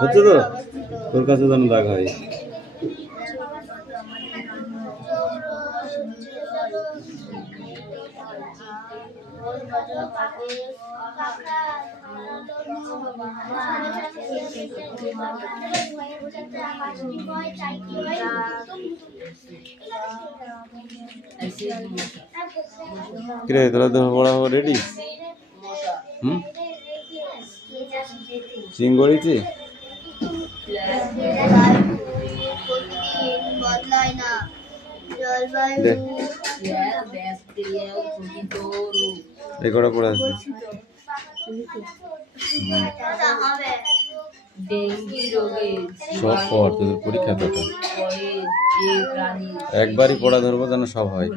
হচ্ছে তো তোর কাছে যেন দাগ হয়। কিরে তোরা তো পড়া রেডি? চিঙ্গড়িতে এগুলো পড়ে আসবে। সব পড়, তোদের পরীক্ষা তো একবারই পড়া ধরবো যেন সব হয়।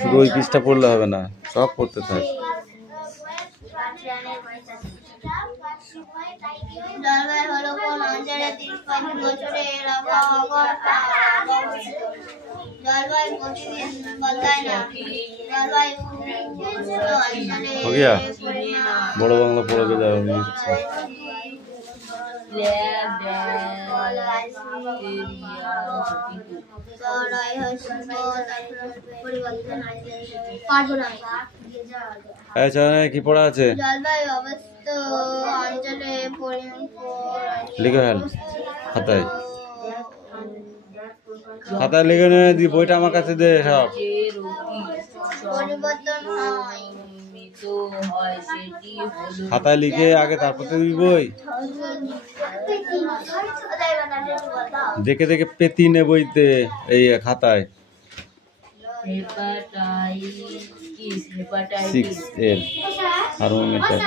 শুধু ওই পিসটা পড়লে হবে না, সব পড়তে থাক। জলবায়ু হলো কোন অঞ্চলে 30-35 বছরের আবহাওয়া। জলবায়ু প্রতিদিন বদলায় না। জলবায়ু हो गया? बड़ा बांग्ला पढ़ा के जाओ। अच्छा की पढ़ा আছে? জলবায়ু অবস্থিত অঞ্চলে লিখে ফেল খাতায়। খাতায় লিখে নে, দি বইটা আমার কাছে দে। সব পরিবর্তন হয়। খাতায় লিখে আগে তারপর তো দিবি বই। দেখে দেখে পেতি নে বইতে, এই খাতায়। 6L thermometer.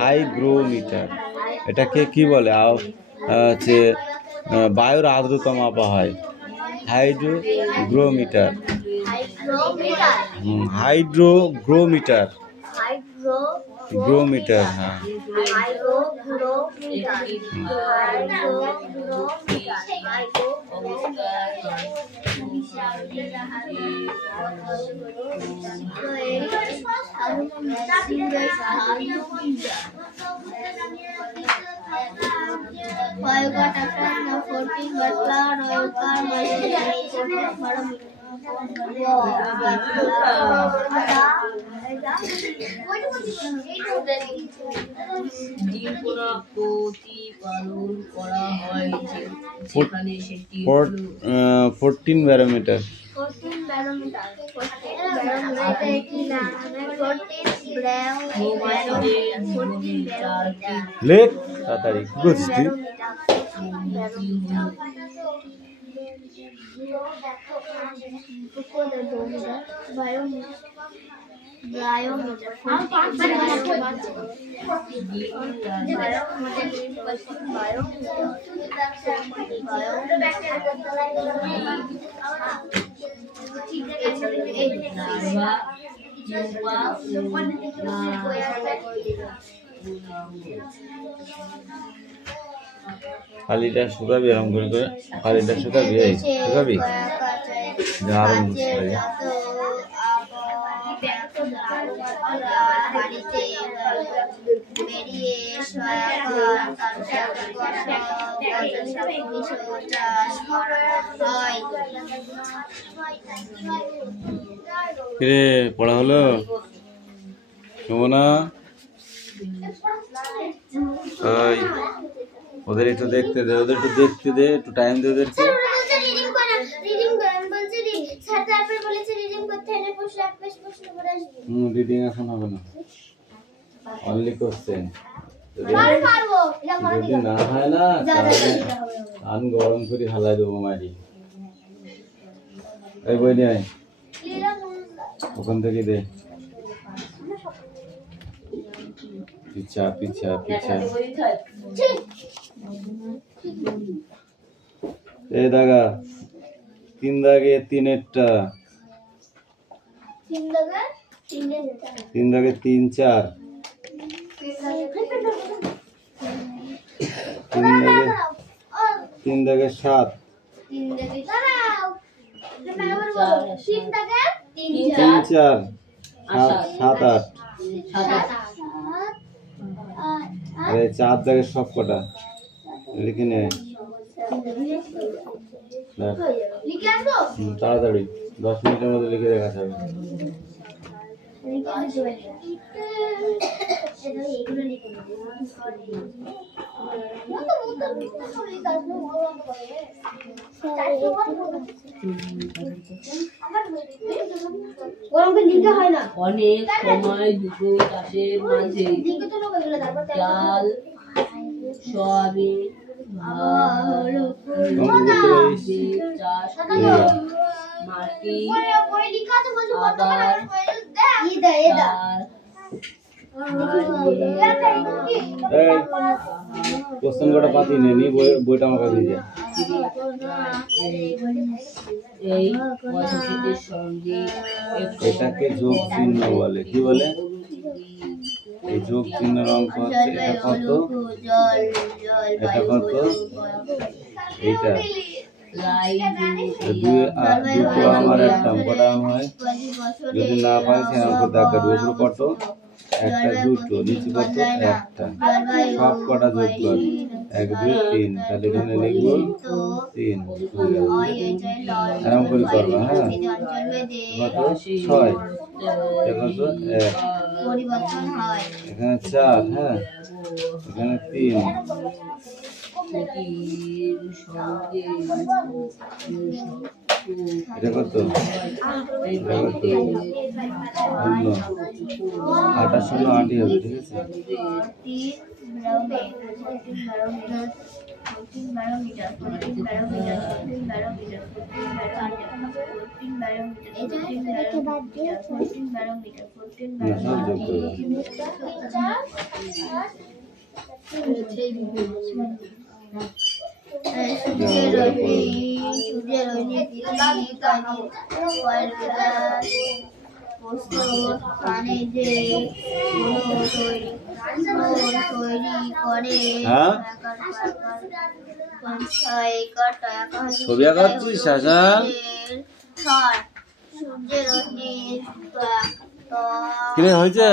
হাইগ্রোমিটার এটাকে কি বলে? হচ্ছে বায়ুর আর্দ্রতা মাপা হয়। হাইড্রোগ্রোমিটার। হাইড্রোগ্রোমিটার। গ্রোমিটার। হ্যাঁ প্রতিপালন করা হয় যেখানে সেটি 14 ব্যারোমিটার। লেখ তাড়াতাড়ি কি করছিস তুই? খালিটা শুকাবি এরকম করে করে, খালিটা শুকাবি, এই শুকাবি আরো কিরে পড়া হলো? সুমনা ওদের একটু দেখতে দে, ওদের একটু দেখতে দে, একটু টাইম দে ওদেরকে। রিডিং এখন হবে না, অনলি কোশ্চেন। যদি না হয় না কান গরম করে হালাই দেবো মারি। এই বই নিয়ে আয়, ওখান থেকে দে। পিছা পিছা পিছা এই দাগা তিন দাগে তিনেরটা, তিন দাগে তিন চার, তিন দাগে সাত, তিন চার সাত আট। আরে চার দাগে সব কটা লিখে নে তাড়াতাড়ি, 10 মিনিটের মধ্যে লিখে দেখা যাবে। অনেক সময় দুটো চাষের মাঝে চাল, সয়াবিন, চাষ করে মাটি কোশ্চেন কটা পাতি নেই, বইটা আমার কাছে দিয়ে এই পদ্ধতির সঙ্গে এটাকে যোগ চিহ্ন বলে। কি বলে? এই যোগ চিহ্নের অঙ্ক হচ্ছে এটা কত, এটা কত, এইটা দুটো আমার একটা কটা হয়, যদি না পাই সে অঙ্ক দাগের উপর কত, একটা দুটো, নিচে কত একটা, সব কটা যোগ কর, 1 2 3, তাহলে এখানে লিখবো 3, এরকম করে করবো। হ্যাঁ, কত 6, কত 1, এখানে 4, হ্যাঁ এখানে 3, এটা কত, এটা কত, 8 ষোলো 8ই হবে। ঠিক আছে, ছবি আঁকাচ্ছিস শাসান? কিরে হয়েছে?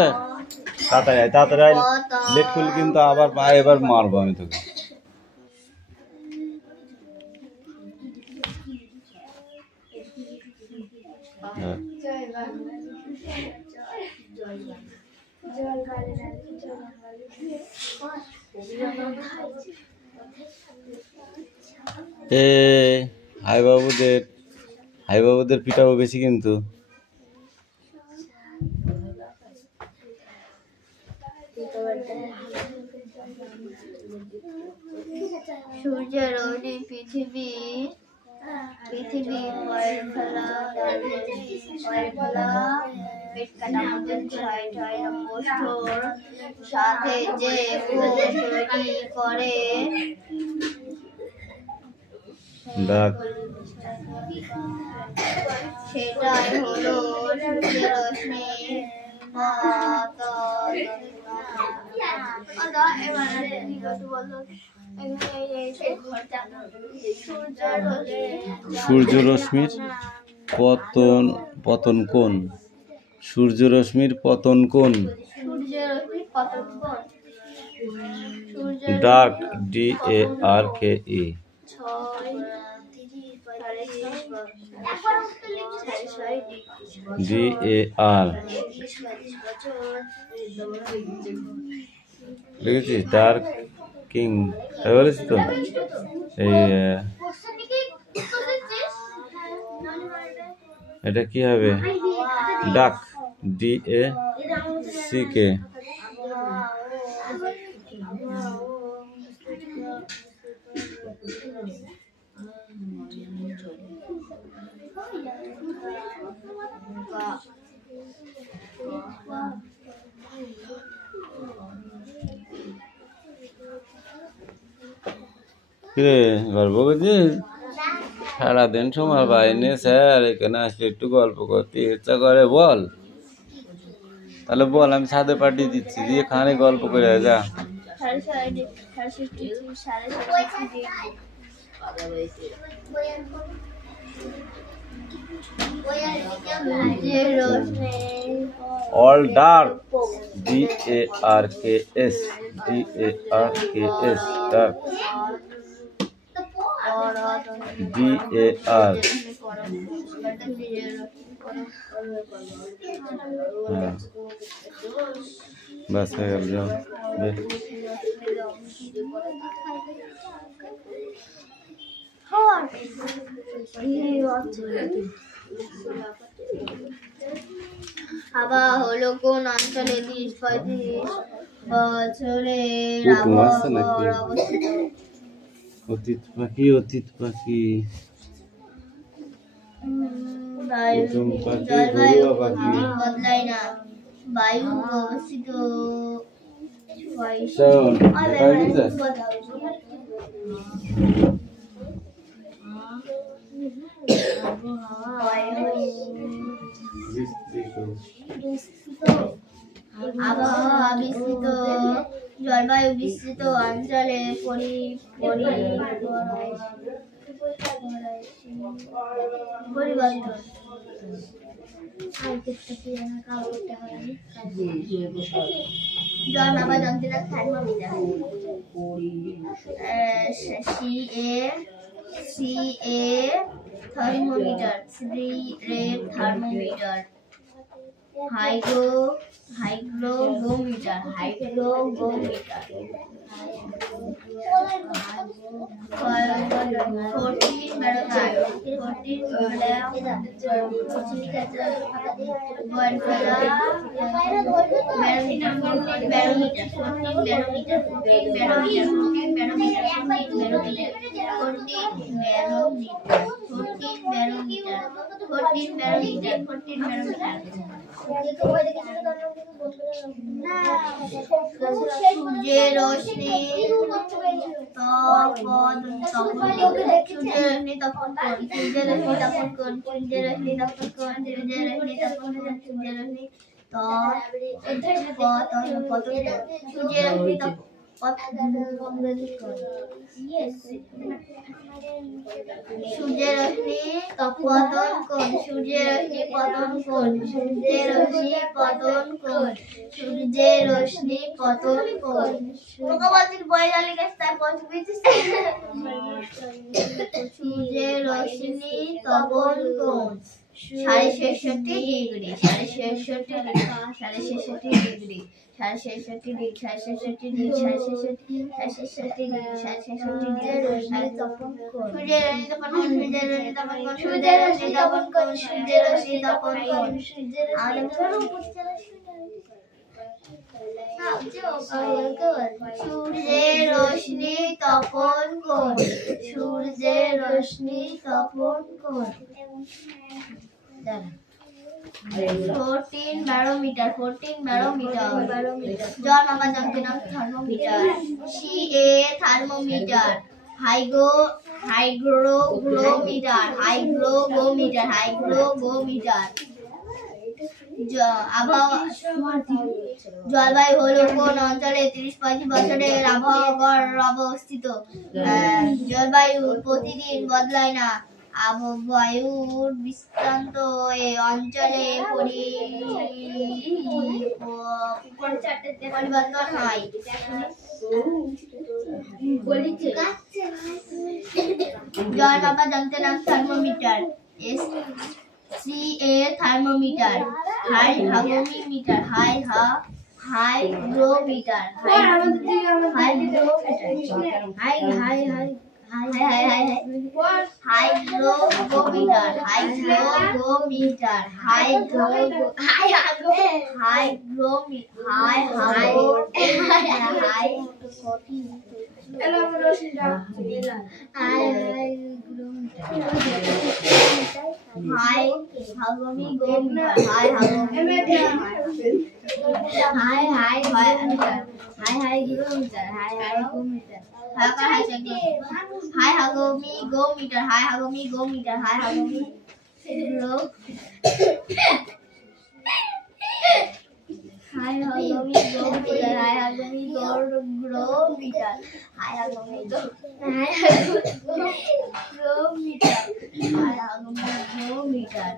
তাড়াতাড়ি তাড়াতাড়ি, লেট করলে কিন্তু আবার এবার মারবো আমি তোকে। হাই বাবুদের পিঠাও বেশি কিন্তু। সূর্যের অগ্নি পৃথিবী সাথে যে তৈরি করে সেটাই হলো সূর্যের রশ্মি। সূর্য রশ্মির পতন কোণ? সূর্য রশ্মির পতন কোণ? ডাক, DARKE, DAR লিখেছিস? ডার্ক কিং বলেছিস তো? এই এটা কি হবে? ডাক, DACK। কিরে গর্ব করছিস? সারাদিন সময় পাইনি স্যার, এখানে আসলে একটু গল্প করতে ইচ্ছা করে। বল তাহলে বল, আমি ছাদে পাঠিয়ে দিচ্ছি, দিয়ে খানে গল্প করে যা। All dark, DARKS, DARKS, dark, DAR। हाँ बस है, अब जाओ আবার হলো কোন অঞ্চলে 30-35 বছরের আবহাওয়ার অবস্থিত? অতীত পাখি, অতীত পাখি, প্রথম পাখি, জলবায়ু ঘরোয়া পাখি। প্রতিদিন বদলায় না, বায়ু অবস্থিত শ্রাবণ, দেখা গেছে? আবহাওয়া বিস্তৃত, জলবায়ু বিস্তৃত অঞ্চলে পরিবর্তন। জল নামা যন্ত্রের thermometer, CA thermometer, thermometer, hygrometer, 14 সূর্যের রশ্মি তপন সূর্যের রশ্মি পতন কোণ, সূর্যের রশ্মি পতন কোণ, সূর্যের রশ্মি পতন কোণ, সূর্যের রশ্মি পতন কোণ। তোকে বলছি বই জালি গেছে তাই পড়তে পেরেছিস। সূর্যের রশ্মি তপন কোণ 66.5 degree, 66.5 degree, 66 degree, 66 degree, 66 degree, 66 degree, 66 degree. সূর্যের রশ্মি তপন কোণ, সূর্যের রশ্মি তপন কোণ, সূর্যের রশ্মি তপন কোণ, সূর্যের রশ্মি তপন কোণ। সূর্যের রশ্মি তপন কোণ, সূর্যের রশ্মি তপন কোণ। 14 ব্যারোমিটার, 14 ব্যারোমিটার, জল মাপার যন্ত্রের নাম thermometer. CA thermometer, hygrometer, hygrometer. আবহাওয়া, জলবায়ু হলো কোন অঞ্চলে 30-35 বছরের আবহাওয়ার অবস্থিত? জলবায়ু প্রতিদিন বদলায় না, বায়ুর বিস্তান্ত এই অঞ্চলে পরিবর্তন হয়। জল মাপার যন্ত্রের নাম thermometer. CA thermometer, hygrometer, hygrometer, Hai Hagomi go meter. Hai Hagomi go meter. Hai Hagomi go. Hai Hagomi go meter. Hai Hagomi go grow meter. Hai Hagomi go. Hai Hagomi grow meter. Hai Hagomi grow meter.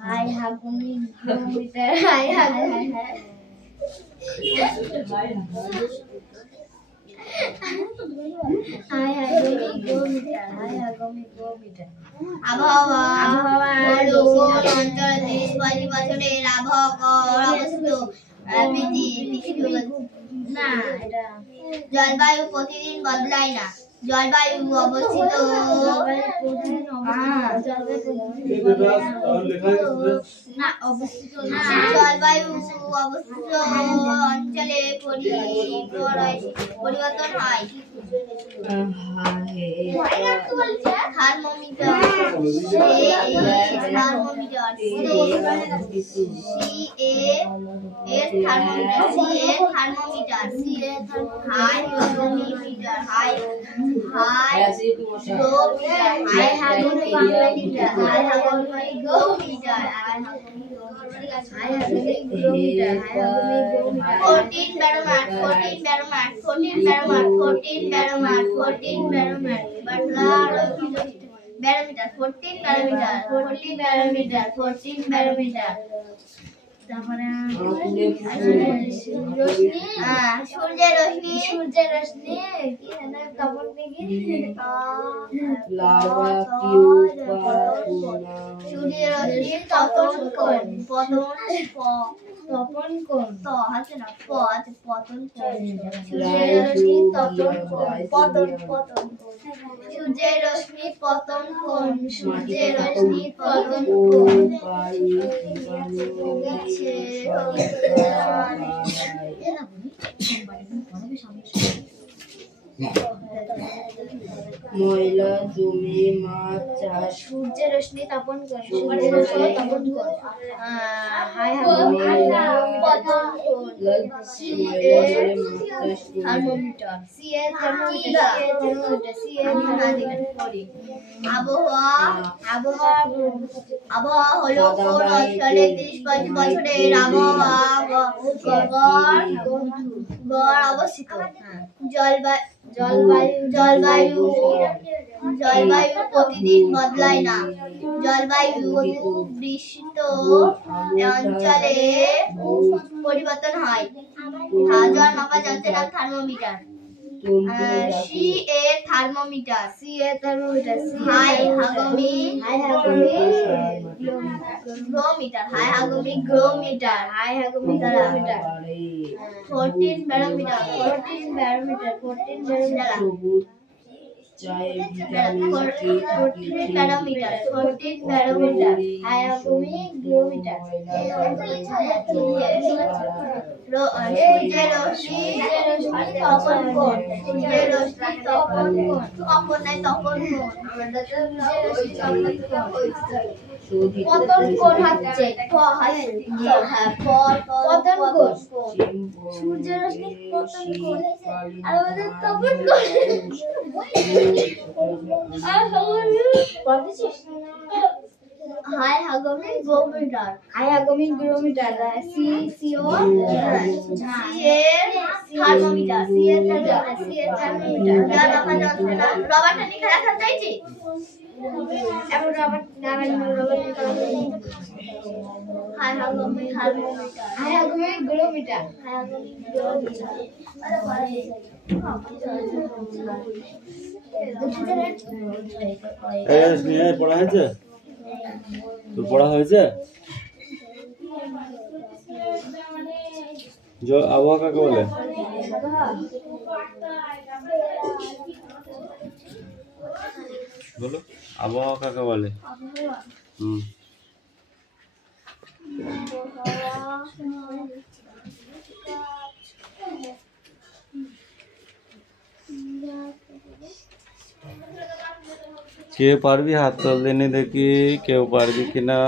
Hai Hagomi grow meter. Hai Hagomi. Hai Hagomi go meter. Hai Hagomi go meter. আবহাওয়া হলো কোন অঞ্চলে 30-35 বছরের আবহাওয়া অবস্থিত না এটা জলবায়ু প্রতিদিন বদলায় না জলবায়ু অবস্থিত না অবস্থিত না জলবায়ু অবস্থিত অঞ্চলে পরিবর্তন হয় থার্মোমিটার হাই হাইগ্রোমিটার হাই হাইগ্রোমিটার হাই hygrometer 14 baromat 14 baromat 14 baromat 14 baromat 14 baromat barometer 14 barometer 14 barometer 14 barometer তারপরে সূর্যের রশ্মি কি না তপন থেকে লাভা পিউপা সূর্যের রশ্মি তপন কোণ তপন কোণ তো আছে না প আছে পতন কোণ সূর্যের রশ্মি তপন কোণ পতন সূর্যের রশ্মি পতন কোণ সূর্যের রশ্মি পতন কোণ ময়লা জমি মাছ চাষ সূর্যের রশ্মি তপন কোণ সূর্যের রশ্মি তপন কোণ হাই পতন কোণ থার্মোমিটার আবহাওয়া হলো কোন অঞ্চলে 30-35 বছরের আবহাওয়া গড় অবস্থিত জলবায়ু প্রতিদিন বদলায় না জলবায়ু বিস্তৃত অঞ্চলে পরিবর্তন হয় জল মাপা যন্ত্রের নাম থার্মোমিটার থার্মোমিটার হাই হাগমি গ্রোমিটার হাই হাগমি গ্রোমিটার 14 ব্যারোমিটার 14 ব্যারোমিটার 14 ব্যারোমিটার চায়ের ভিটামিন কে 14 ব্যারোমিটার 14 ব্যারোমিটার হাই হাগমি গ্রোমিটার সূর্যের রশ্মি তপন কোণ সূর্যের রশ্মি তপন কোণ তপন নাই তপন কোণ পতন কোণ হচ্ছে পতন কোণ সূর্যের রশ্মি পতন কোণ আর ওদের তপন কোণ হাই হাগমি গ্রোমিটার সিও থার্মোমিটার রবারটা লিখে রাখা চাইছি এখন হাই হাগমি গ্রোমিটার পড়া হয়েছে তোর পড়া হয়েছে আবহাওয়া কাকে বলে বলো আবহাওয়া কাকে বলে কেউ পারবি হাত তোল দেনে দেখি কেউ পারবি কিনা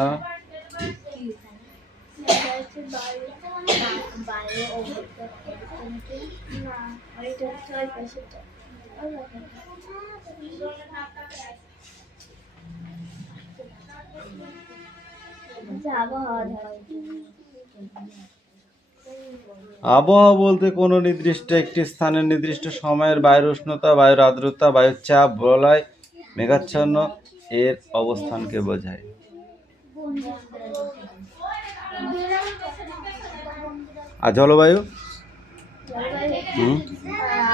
আবহাওয়া বলতে কোনো নির্দিষ্ট একটি স্থানের নির্দিষ্ট সময়ের বায়ুর উষ্ণতা, বায়ুর আর্দ্রতা, বায়ুর চাপ, বলয়, মেঘাচ্ছন্ন এর অবস্থানকে বোঝায়। আর জলবায়ু?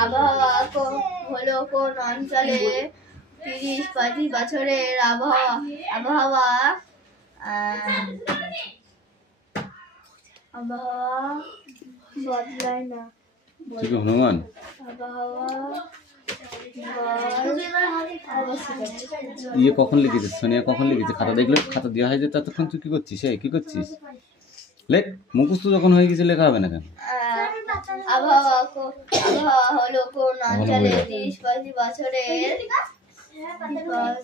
আবহাওয়া হলো কোন অঞ্চলে 30-35 বছরের আবহাওয়া বদলায় না। হনুমান ইয়ে কখন লিখেছিস? সোনিয়া কখন লিখেছে? খাতা দেখলে খাতা দেওয়া হয় যে ততক্ষণ তুই কি করছিস? কি করছিস? লেখ, মুখস্থ যখন হয়ে গেছে লেখা হবে না কেন? আবহাওয়া হলো কোন অঞ্চলে 30-35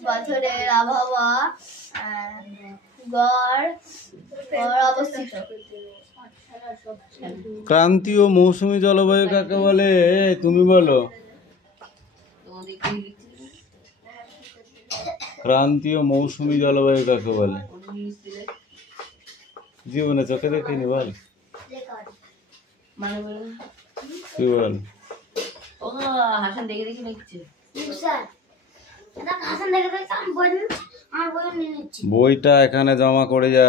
বছরের আবহাওয়া গড় অবস্থিত। ক্রান্তীয় মৌসুমী জলবায়ু কাকে বলে? তুমি বলো। ক্রান্তীয় মৌসুমী জলবায়ু কাকে বলে? জীবনে চোখে দেখিনি, বল। তুই বল। বইটা এখানে জমা করে যা।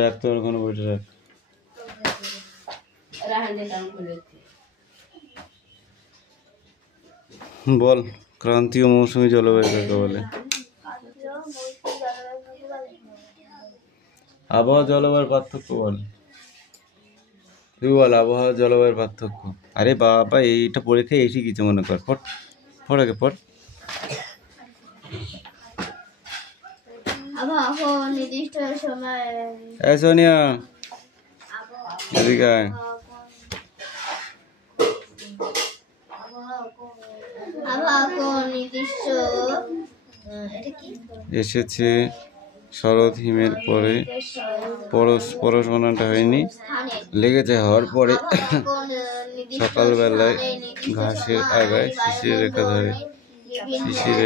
রাখ তোর ওখানে বইটা রাখ। বল, ক্রান্তীয় মৌসুমী জলবায়ু কাকে বলে? আবহাওয়া জলবায়ুর পার্থক্য বল। তুই বল আবহাওয়া জলবায়ুর পার্থক্য। আরে বাবা, এইটা পরীক্ষায় এসে কিছু মনে কর। পড় আগে পড়। আবহাওয়া নির্দিষ্ট সময় সোনিয়া এদিকে আয়। এসেছে শরৎ হিমের পরে পরশ বানানটা হয়নি, লেগেছে হওয়ার পরে সকালবেলায় ঘাসের আগায় শিশির রেখা ধরে, শিশির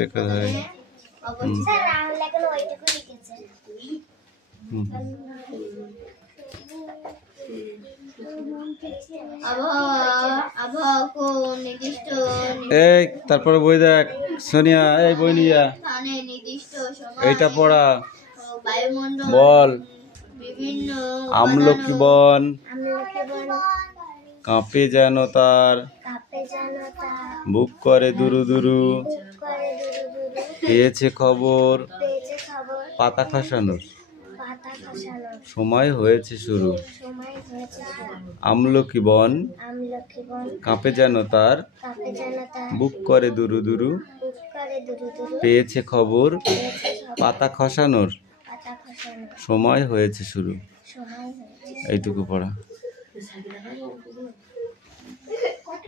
রেখা ধরে। এই তারপরে বই দেখ সোনিয়া, এই বই নিয়া এইটা পড়া। বল আমলকি বন কাঁপে যেন তার, বুক করে দুরু দুরু, পেয়েছে খবর পাতা খসানোর, সময় হয়েছে শুরু। আমলকি বন কাঁপে যেন তার, বুক করে দুরু দুরু, পেয়েছে খবর পাতা খসানোর, সময় হয়েছে শুরু। এইটুকু পড়া।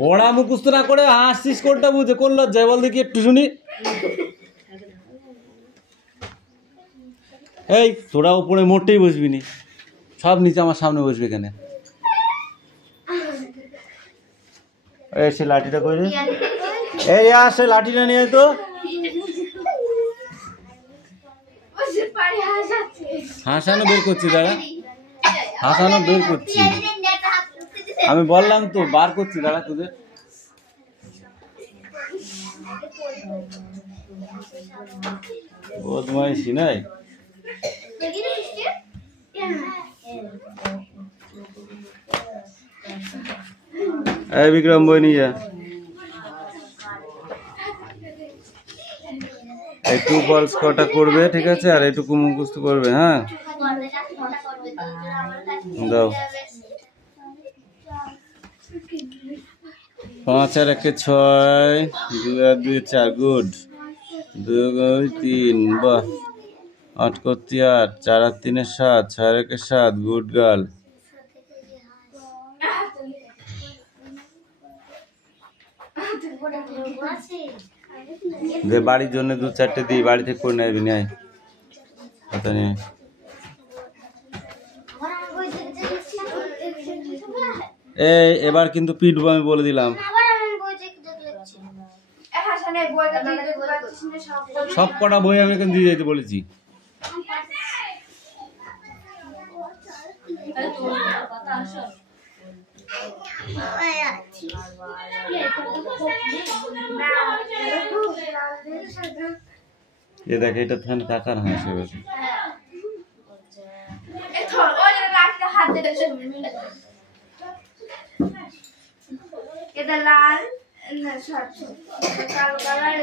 পড়া মুখস্থ না করে হাসছিস কোনটা বুঝে? কোন লজ্জায় বল দেখি একটু শুনি। এই তোরা উপরে মোটেই বসবি নি, সব নিচে আমার সামনে বসবে কেন? সে লাঠিটা করে এই সে লাঠিটা নিয়ে তো হাসানো বের করছি, দাঁড়া হাসানো বের করছি, আমি বললাম তো বার করছি, দাঁড়া তোদের। বদমাইশি নাই। এই বিক্রম বই নিয়ে যা। এই টু ফলস কটা করবে, ঠিক আছে? আর এইটুকু মুখস্থ করবে। হ্যাঁ দাও। 5 আর 1 6, 2 আর 2 4, গুড। 2 আর 3, বাহ। 8 করতে 8, 4 আর 3 7, 6 আর 1 7, গুড গার্ল। বাড়ির জন্য 2-4টে দিই, বাড়ি থেকে করে নেবি। কথা নিয়ে এবার কিন্তু পিটবো আমি বলে দিলাম। সব কটা বই আমি এখন দিয়ে যেতে বলেছি। এ দেখ এটা ফ্যান কাকার হাসি হয়েছে। এটা লাল কালো কালার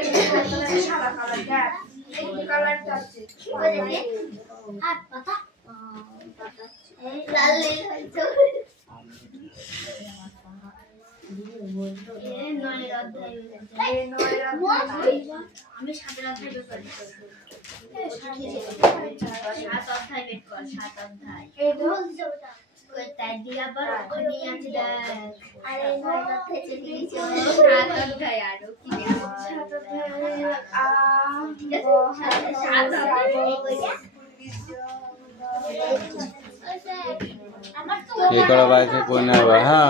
সাদা কালার কালারটা আছে আর পাতা লাল হয়েছে। আমি 7 অধ্যায় বের করি। 7 অধ্যায় বের কর। 7 অধ্যায় ওই তাই দিয়া আবার ওখানে আছে দেখ। আরে 9 অধ্যায় চলে গেছে। 7 অধ্যায় আরো কি 7 অধ্যায় ঠিক আছে 7 অধ্যায় ये करो भाई से कोई ना हुआ। हाँ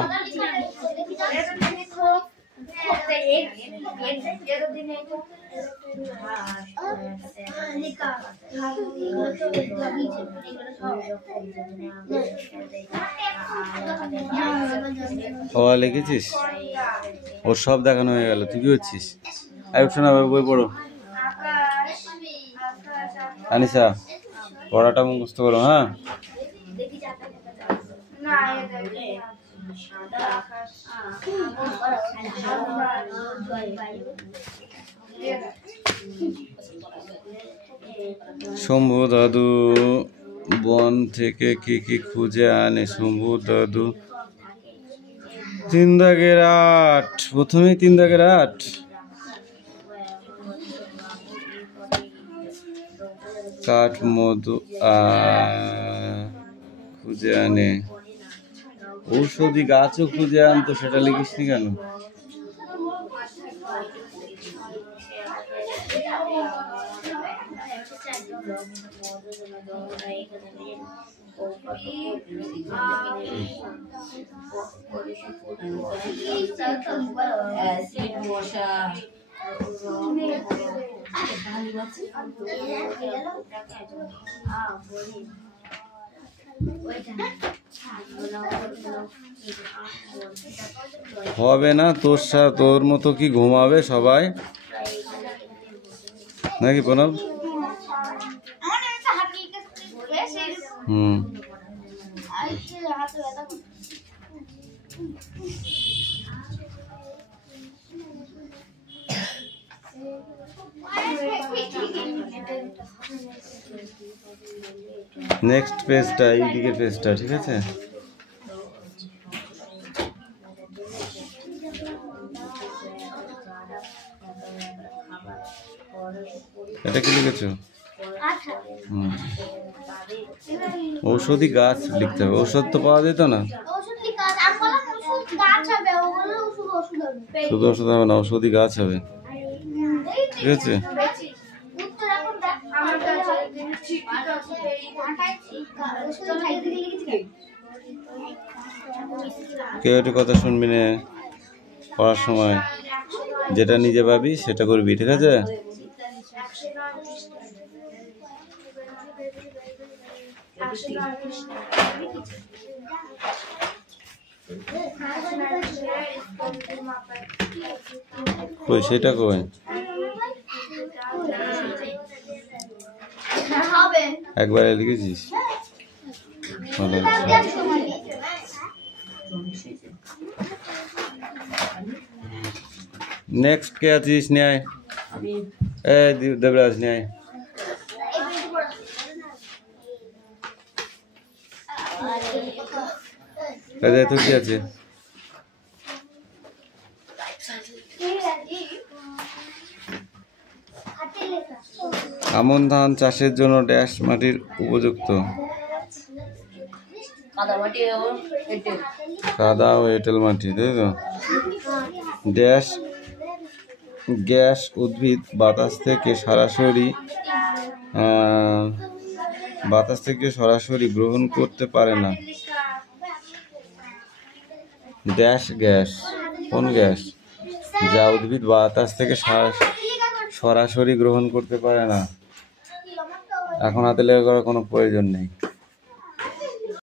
খাওয়া লিখেছিস ওর সব দেখানো হয়ে গেল তুই কি হচ্ছিস আই শোনা বই পড়ো আনিসা পড়াটা মুখস্থ করো হ্যাঁ শম্ভু দাদু বন থেকে কি কি খুঁজে আনে শম্ভু দাদু 3 দাগের 8 প্রথমে 3 দাগের 8 কাঠ মধু খুঁজে আনে ঔষধি গাছও খুঁজে আনতো সেটা লিখিসনি কেন হবে না তোর মতো কি ঘুমাবে সবাই নাকি প্রণব নেক্সট পেজটা এইদিকে পেজটা ঠিক আছে এটা কি লিখেছো ঔষধি গাছ লিখতে হবে ঔষধ তো পাওয়া যেত না শুধু ওষুধ হবে না ঔষধি গাছ হবে ঠিক আছে কেউ একটু কথা শুনবি না পড়ার সময় যেটা নিজে ভাবি সেটা করবি ঠিক আছে কই সেটা কই একবার লিখেছিস নেক্সট কে আছিস ন্যায় দেবরাজ ন্যায় তো কি আছে আমন ধান চাষের জন্য ড্যাশ মাটির উপযুক্ত কাদা ও এঁটেল মাটি তাই তো ড্যাশ গ্যাস উদ্ভিদ বাতাস থেকে সরাসরি বাতাস থেকে সরাসরি গ্রহণ করতে পারে না। ড্যাশ গ্যাস, কোন গ্যাস? যা উদ্ভিদ বাতাস থেকে সরাসরি গ্রহণ করতে পারে না। এখন হাতে লেখা করার কোনো প্রয়োজন নেই।